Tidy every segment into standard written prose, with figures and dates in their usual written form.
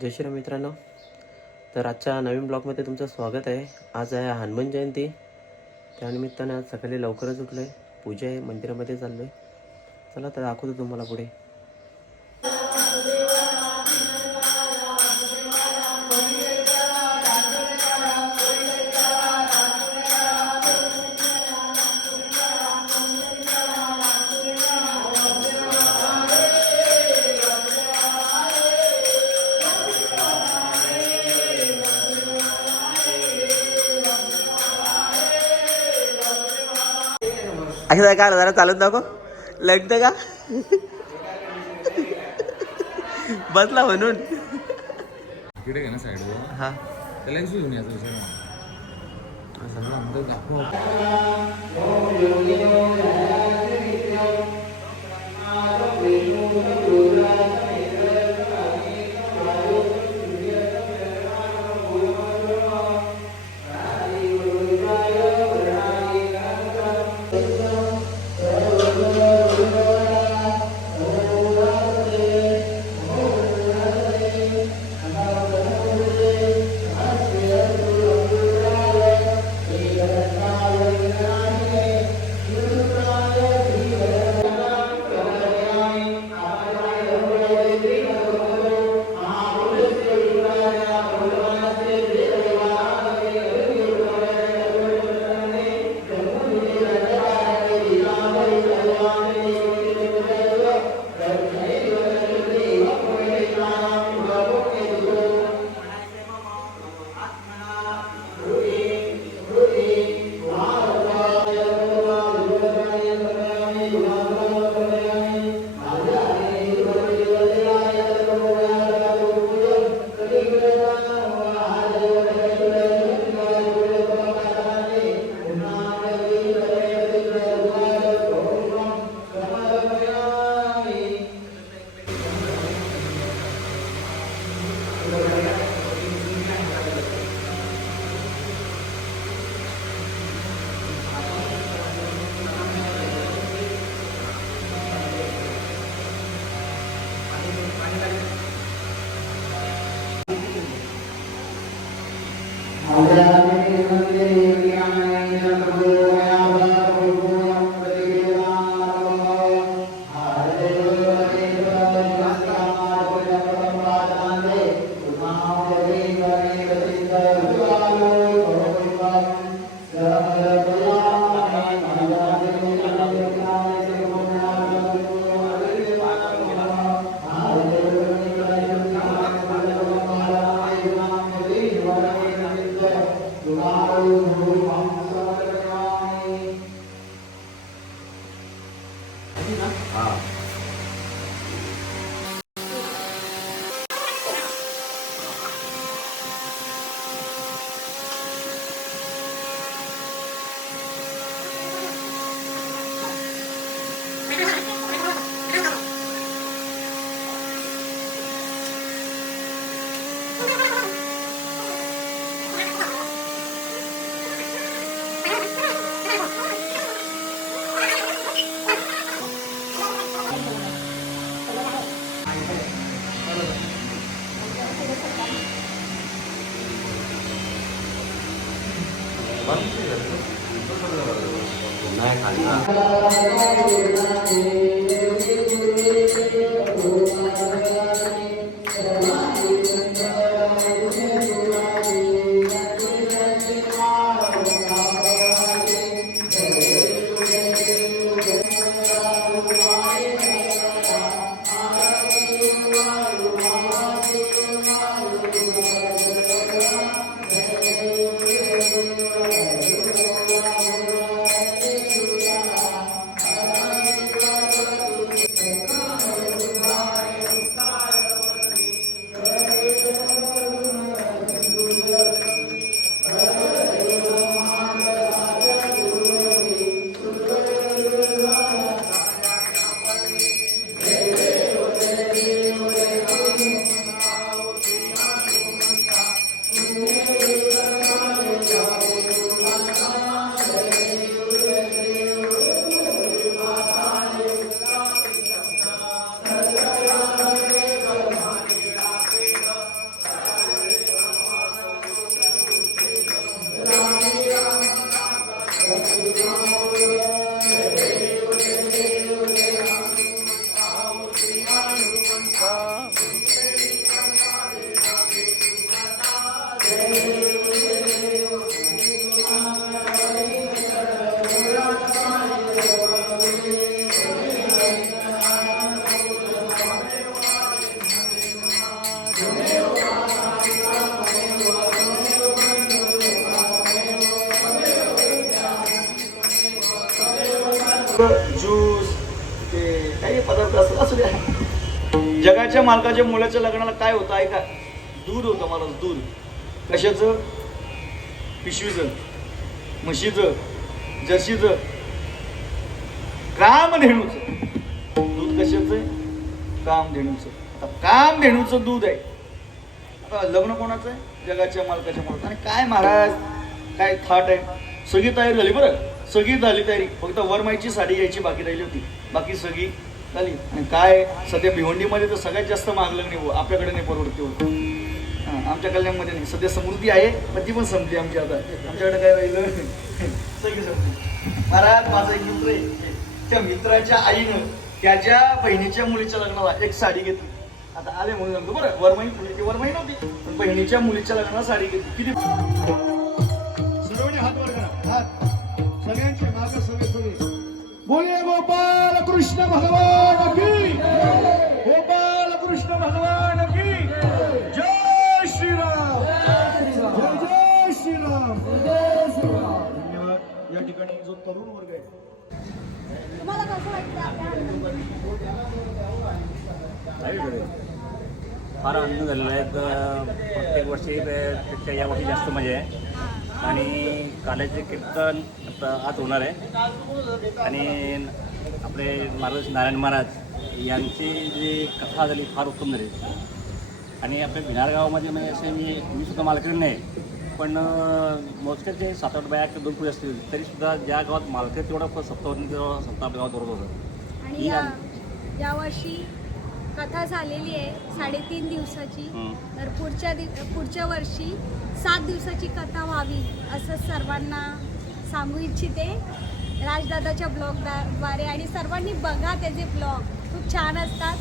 जय श्रीराम मित्रांनो. तर आजच्या नवीन ब्लॉगमध्ये तुमचं स्वागत आहे. आज आहे हनुमान जयंती. त्यानिमित्ताने आज सकाळी लवकरच उठलो आहे. पूजा आहे, मंदिरामध्ये चाललो आहे. चला तर दाखवतो तुम्हाला पुढे. असं काय जरा चालत दाखव. लगतं का बसला म्हणून इकडे आहे ना साईडवर. हा त्याला एक घेऊन याचा विषय नाही. सगळं अंदर दाखव. नाही ज्यूस ते काही पदार्थ असू द्या. जगाच्या मालकाच्या मुलाच्या लग्नाला काय होतं ऐका, दूध होतं मला, दूध कशाचं, पिशवीचं, म्हशीचं, जर्सीचं, कामधेनूचं दूध. कशाचं, कामधेनूचं. आता कामधेनूचं दूध आहे. आता लग्न कोणाचं आहे, जगाच्या मालकाच्या मुलाचं. आणि काय महाराज काय थाट आहे. सगळी तयारी झाली बरं, सगळी झाली तयारी, फक्त वरमाईची साडी घ्यायची बाकी राहिली होती, बाकी सगळी झाली. आणि काय सध्या भिवंडीमध्ये तर सगळ्यात जास्त महाग लग्न नाही, आपल्याकडे नाही परवडते होतं. आमच्या कल्याणमध्ये नाही. सध्या समृद्धी आहे पण ती पण संपली आमची. आता आमच्याकडे काय राहिलं, सगळी संपली. महाराज माझा एक मित्र आहे, त्या मित्राच्या आईनं त्याच्या बहिणीच्या मुलीच्या लग्नाला एक साडी घेतली. आता आले म्हणून सांगतो बरं, वरमाई मुलीची वरमाई नव्हती पण बहिणीच्या मुलीच्या लग्नाला साडी घेतली. किती सर्वांनी हात वर करा, हात सगळ्यांचे मागे सगळे. बोले गोपाल कृष्ण भगवान की, गोपाल कृष्ण भगवान की जय श्रीराम, जय श्रीराम. धन्यवाद. या ठिकाणी जो तरुण वर्ग आहे, तुम्हाला कसं वाटतं फार आनंद झालेला आहे. प्रत्येक वर्षी पेक्षा यावर्षी जास्त मजा आहे. आणि काल्याचे कीर्तन आता आज होणार आहे. आणि आपले महाराज नारायण महाराज यांची जी कथा झाली फार उत्तम झाली. आणि आपल्या भिनार गावामध्ये म्हणजे असे मी सुद्धा मालकरी नाही, पण मोजक्याचे 7-8 बाया 2 पुढे असतील तरीसुद्धा ज्या गावात मालकरी तेवढा सप्ताह आपल्या गावात बरोबर होतं. आणि यावर्षी कथा झालेली आहे 3.5 दिवसाची. तर पुढच्या वर्षी 7 दिवसाची कथा व्हावी असं सर्वांना सांगू इच्छिते राजदादाच्या ब्लॉगद्वारे. आणि सर्वांनी बघा त्याचे ब्लॉग, खूप छान असतात.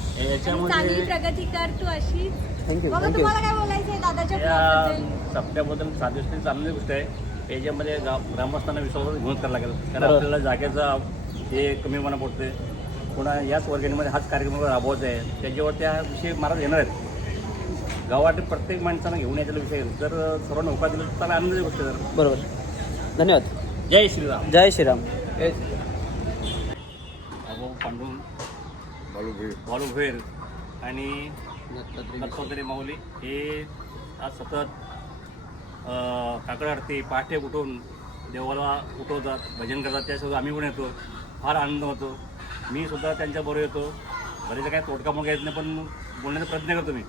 चांगली प्रगती कर तू अशी. बघा तुम्हाला काय बोलायचं आहे दादाच्या ब्लॉगबद्दल? सप्त्याबद्दल 7 दिवसाची चांगली गोष्ट आहे. याच्यामध्ये ग्रामस्थांना विश्वास घेऊन करायला लागेल, कारण आपल्याला जागेचा हे कमीपणा पडते. पुन्हा याच वर्गणीमध्ये हाच कार्यक्रम राबवायचा आहे. त्याच्यावर त्याविषयी महाराज येणार आहेत. गावातील प्रत्येक माणसानं घेऊन यायचा विषय जर सर्वांना होकार दिला तर त्याला आनंदाची गोष्ट आहे. बरोबर. धन्यवाद. जय श्रीराम. जय श्रीराम. अगो पांडून बालूभेर आणि दत्तात्रय माऊली हे आज सतत काकड आरती पहाटे उठून देवाला उठवतात, भजन करतात. त्यासोबत आम्ही पण येतो. फार आनंद होतो. मी सुद्धा त्यांच्याबरोबर येतो. बरेच काय तोडका मोडका येत नाही, पण बोलण्याचा प्रयत्न करतो मी.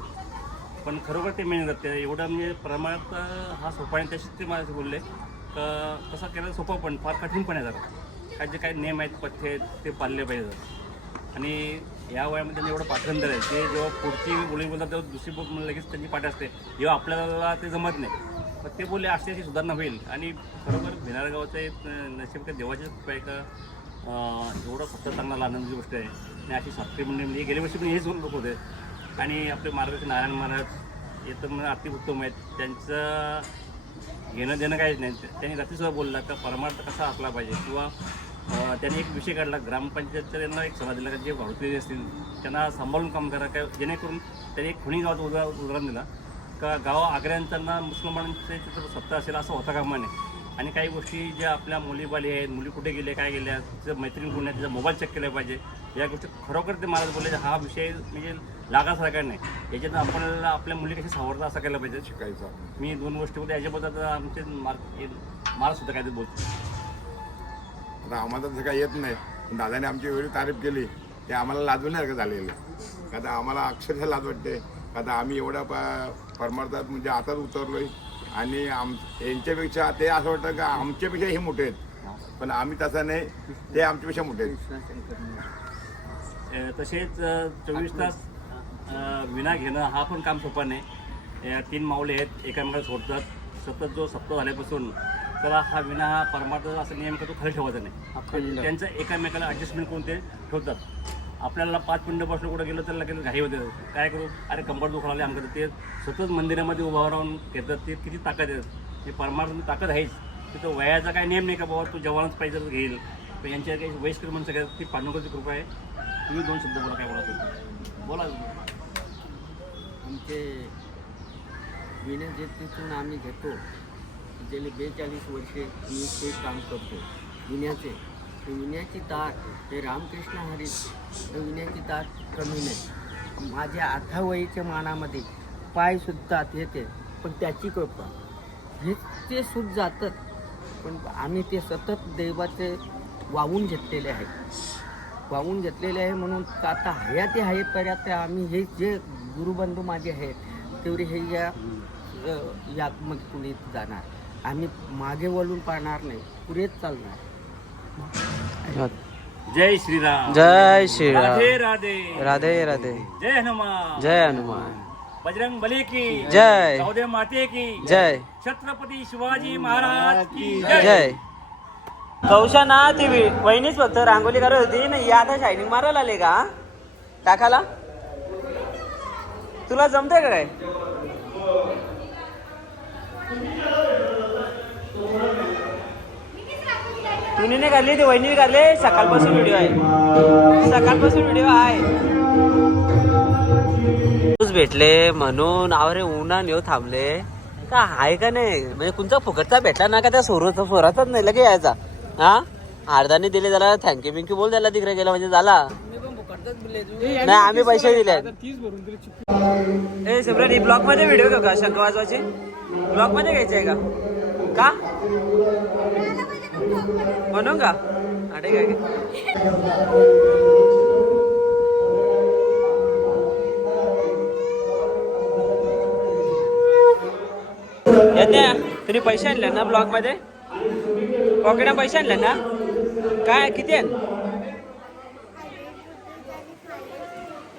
पण खरोखर ते मेहनत करते. एवढं म्हणजे प्रमाणात हा सोपा आहे. त्याशीच ते मला बोलले का कसं केलं सोपं पण फार कठीण पण आहे जरा. काय जे काही नेम आहेत, पथ्य आहेत ते पाळले पाहिजे. आणि या वयामध्ये त्यांनी एवढं पाठवंतर आहे ते जेव्हा पुढची बोली बोलतात तेव्हा दुसरी बोल लगेच त्यांची पाठ असते. जेव्हा आपल्याला ते जमत नाही, पण ते बोलले अशी सुधारणा होईल. आणि खरोखर भिनार गावाचं एक नशीब का देवाचीच कृपा आहे का एवढा सत्ता चांगला आनंदाची गोष्ट आहे. आणि अशी साखरी मंडळी गेल्या वर्षी पण हेच लोक होते. आणि आपले मार्गदर्शन नारायण महाराज हे तर म्हणजे अति उत्तम आहेत. त्यांचं घेणं देणं काहीच नाही. त्यांनी रात्रीसुद्धा बोलला का परमार्थ कसा असला पाहिजे. किंवा त्यांनी एक विषय काढला, ग्रामपंचायतच्या त्यांना एक सल्ला दिला का जे भावलेले असतील त्यांना सांभाळून काम करा. काय जेणेकरून त्यांनी एक खुणी गावाचं उदाहरण दिला का गाव आग्र्यांना मुसलमानांचे तिथं सत्ता असेल असं होता कामा नये. आणि काही गोष्टी ज्या आपल्या मुलीबाली आहेत, मुली कुठे गेल्या काय गेल्या, तिचं मैत्रीण कोण आहे, तिचा मोबाईल चेक केला पाहिजे. या गोष्टी खरोखर ते महाराज बोलले हा विषय म्हणजे लागासारखा नाही. याच्यातून आपल्याला आपल्या मुली कशी सावरता असं केलं पाहिजे शिकायचं. मी 2 गोष्टी होत्या याच्याबद्दल आमचे महाराजसुद्धा काहीतरी बोलतो. आता आम्हाला तसं काही येत नाही, पण दादाने आमची एवढी तारीफ केली ते आम्हाला लाजवण्यासारखं झालेलं. आता आम्हाला अक्षरशः लाज वाटते. आता आम्ही एवढ्या परमार्थात म्हणजे आताच उतरलोय. आणि यांच्यापेक्षा ते असं वाटतं का आमच्यापेक्षा हे मोठे आहेत, पण आम्ही तसं नाही, ते आमच्यापेक्षा मोठे आहेत. तसेच 24 तास विना घेणं हा पण काम सोपा नाही. 3 माऊले आहेत, एकामेकाला सोडतात. सतत जो सप्ताह झाल्यापासून तर हा विना हा परमार्थ असं नियम तो खाली ठेवायचा नाही. त्यांचं एकामेकाला ॲडजस्टमेंट करून ते ठेवतात. आपल्याला 5 मिनिटं बसलं कुठं गेलं तर लगेच घाई होते. काय करू, अरे कंबर दुखावले आमचं. ते सतत मंदिरामध्ये उभा राहून घेतात. ते किती ताकद आहे. ते परमार्थ ताकद आहेच. तिथं वयाचा काही नियम नाही का बाबा तू जेवणच पाहिजे तर घेईल. पण यांच्या काही वयस्कर म्हणून सगळ्यात ती पांडुरंगाची कृपा आहे. तुम्ही 2 शब्द बोला, काय बोला तुम्ही बोला. आमचे विनय तिथून आम्ही घेतो. गेले 42 वर्षे मी ते काम करतो विण्याचे. विण्याची तार हे रामकृष्ण हरी विण्याची तार कमी नाही. माझ्या अथावयीच्या मानामध्ये पाय सुटतात येते, पण त्याची कृपा हे ते सुट जातात. पण आम्ही ते सतत देवाचे वाहून घेतलेले आहे, वाहून घेतलेले आहे. म्हणून आता हयाती आहे पर्यंत आम्ही हे जे गुरुबंधू माझे आहेत तेवढे हे यामध्ये पुढे जाणार. आम्ही मागे वळून पाहणार नाही, पुढेच चालणार. जय श्रीराम. जय श्रीराम. राधे राधे. राधे राधे. जय हनुमान. जय हनुमान. बजरंग बली की जय. सौदे माते की जय. छत्रपती शिवाजी महाराज की जय. कौशा ना ती वहिनीच फक्त रांगोली करत होती ना, या आता शायनिंग मारायला आले का टाकाला? तुला जमतंय का काय? तुम्ही नाही काढली, ती वहिनी काढले. सकाळपासून व्हिडिओ आहे, सकाळपासून व्हिडिओ आहे. भेटले म्हणून आवरे उन्हा नेऊ थांबले का आहे का नाही? म्हणजे कोणता फुकटचा भेटला ना का त्या सोराचाच नाही लगे यायचा. हा अर्धाने दिले, त्याला थँक्यू बिंक्यू बोल, त्याला तिकडे गेला म्हणजे झाला. नाही आम्ही पैसे दिले. ए सिमरन, ही ब्लॉग मध्ये व्हिडिओ घेऊ का? शंख वाजवायची ब्लॉग मध्ये घ्यायची आहे का? म्हणून का? ठीक आहे. येत्या तुम्ही पैसे आणले ना ब्लॉग मध्ये? पॉकेटा पैसे आणले ना? काय किती आहे?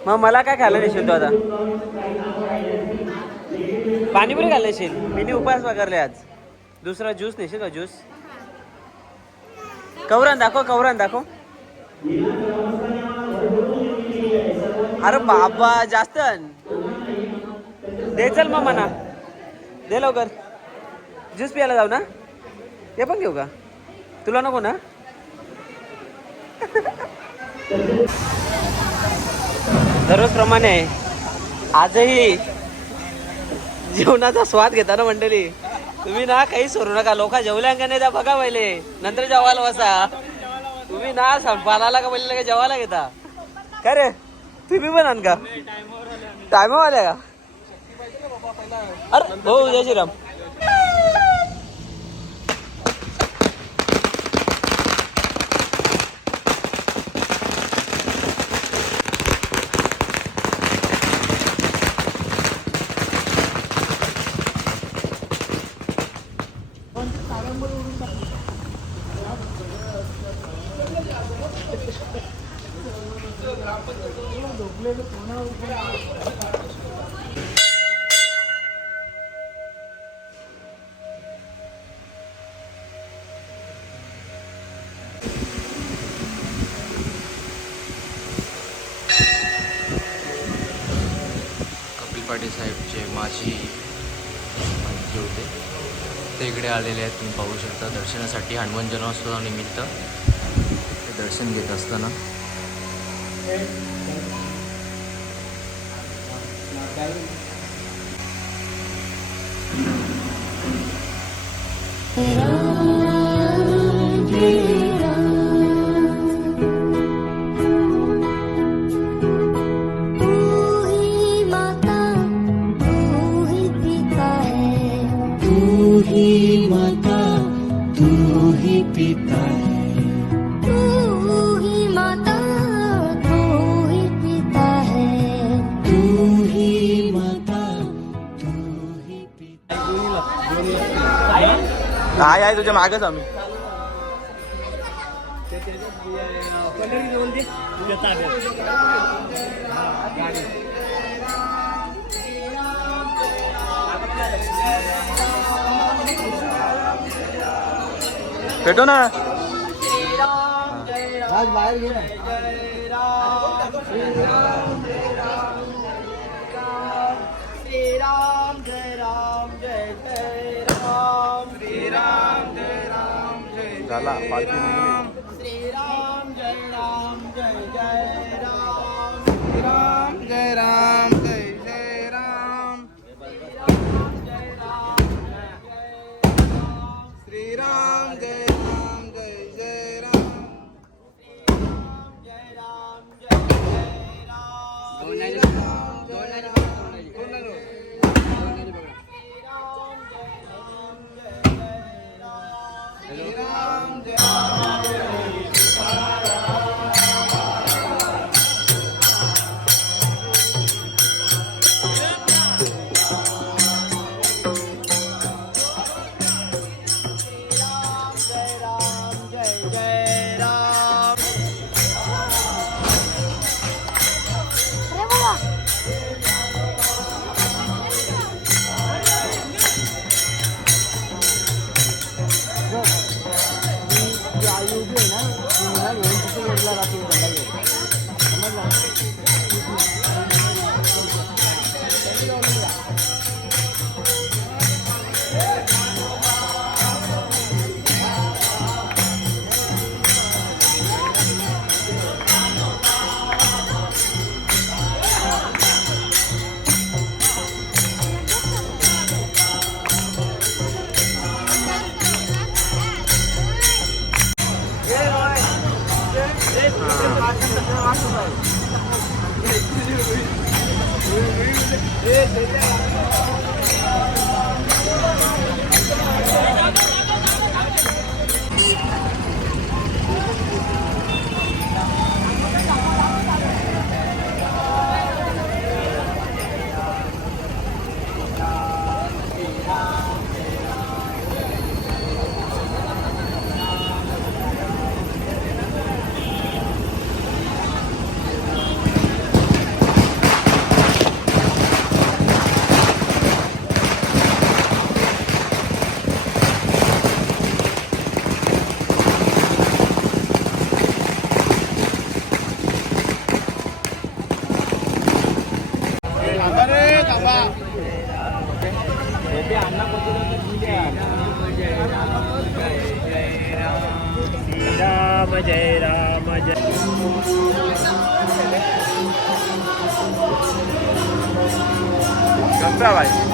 मग मला काय खायला देशील तू आता? पाणीपुरी खायला देशील? मी उपास पकडले आज. दुसरा ज्यूस नेशील का? ज्यूस कवरान दाखव, कवरान दाखव. अरे बाबा जास्त दे. चल मग म्हणा दे लवकर. ज्यूस प्यायला जाऊ ना? ते पण घेऊ का? तुला नको ना? दररोज प्रमाणे आजही जेवणाचा स्वाद घेता ना मंडळी. तुम्ही ना काही सोडू नका. लोक जेवल्या का नाही त्या बघा पहिले, नंतर जेवायला बसा. तुम्ही ना संपाला का पहिले जेवायला घेता का रे? तुम्ही पण आण का? टायमवर आल्या का? अरे हो, जय श्रीराम. पाटील साहेबचे माजी मंत्री होते ते इकडे आलेले आहेत. तुम्ही पाहू शकता दर्शनासाठी हनुमान जन्मोत्सवानिमित्त ते दर्शन घेत असताना. काय आहे तुझ्या मागच आम्ही. भेटो ना बाहेर घे ना. श्रीराम जय राम जय जय राम. श्रीराम जय राम जय झाला राम. श्रीराम जय राम जय जय राम. श्रीराम जय राम जय जय राम. श्रीराम जय राम जय जय राम. जय राम जय गंगाबाई.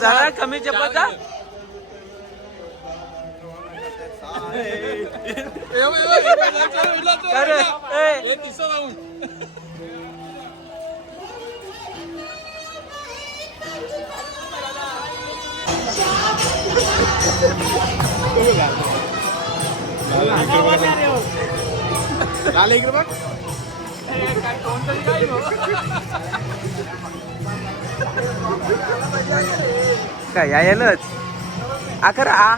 जरा कमी चपाचा काय यायलाच आखर आ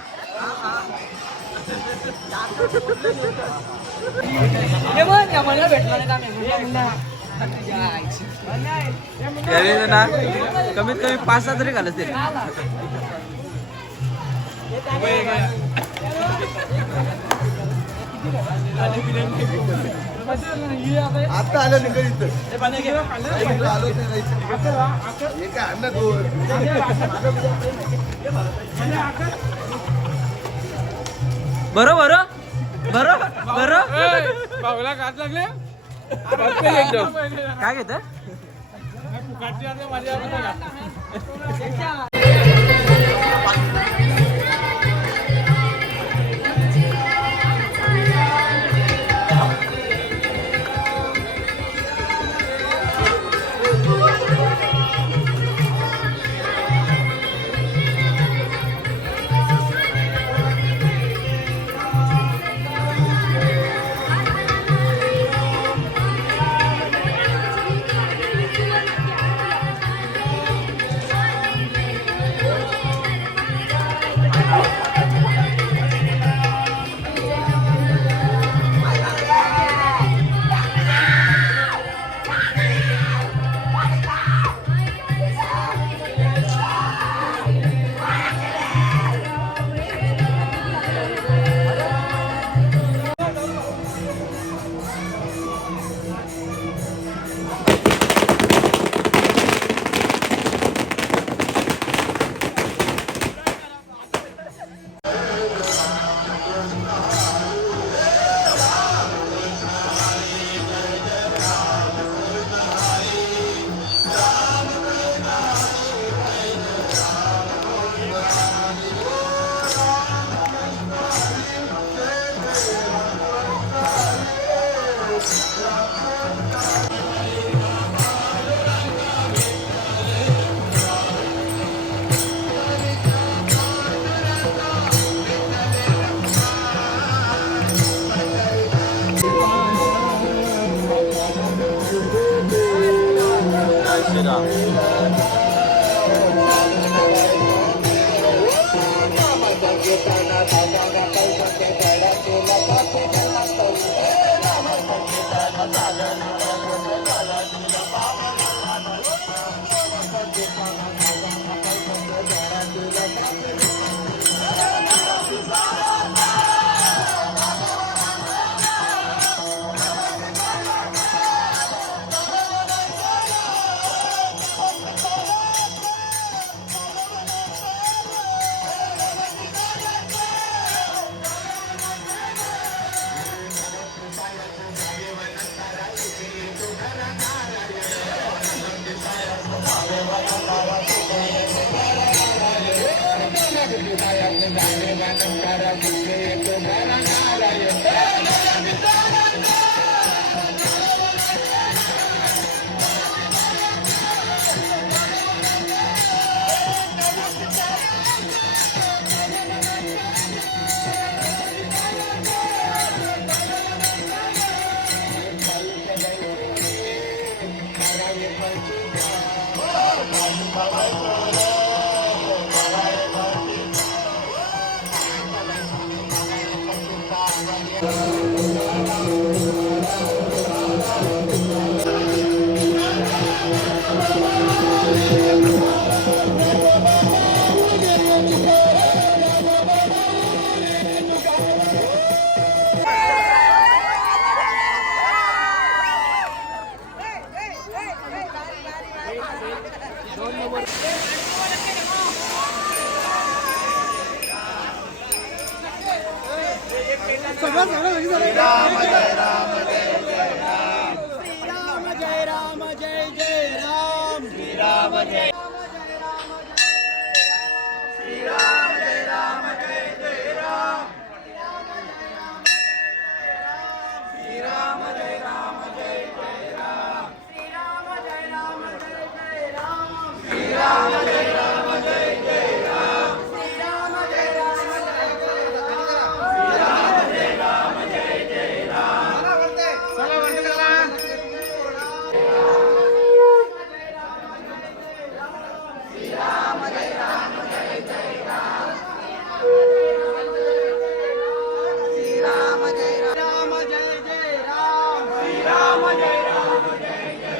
ना कमीत कमी 5-6 तरी घालत ते आता आलं निघत इथं आलोच नाही हे काय आणलं दोन बरं बरं बरं बरं भाऊला घात लागले काय घेत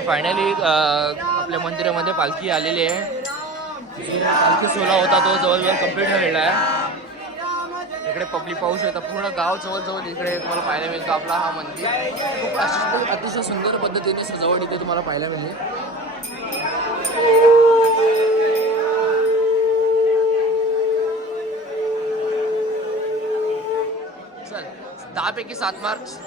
फायनली आपल्या मंदिरामध्ये पालखी आलेली आहे. पालखी सोहळा होता तो जवळजवळ कंप्लीट झालेला आहे. इकडे पब्लिक पाहू शकता, पूर्ण गाव जवळजवळ इकडे तुम्हाला पाहायला मिळतो आपला हा मंदिर. खूप अतिशय सुंदर पद्धतीने सजावट इथे तुम्हाला पाहायला मिळेल. चल 10 पैकी 7 मार्क्स.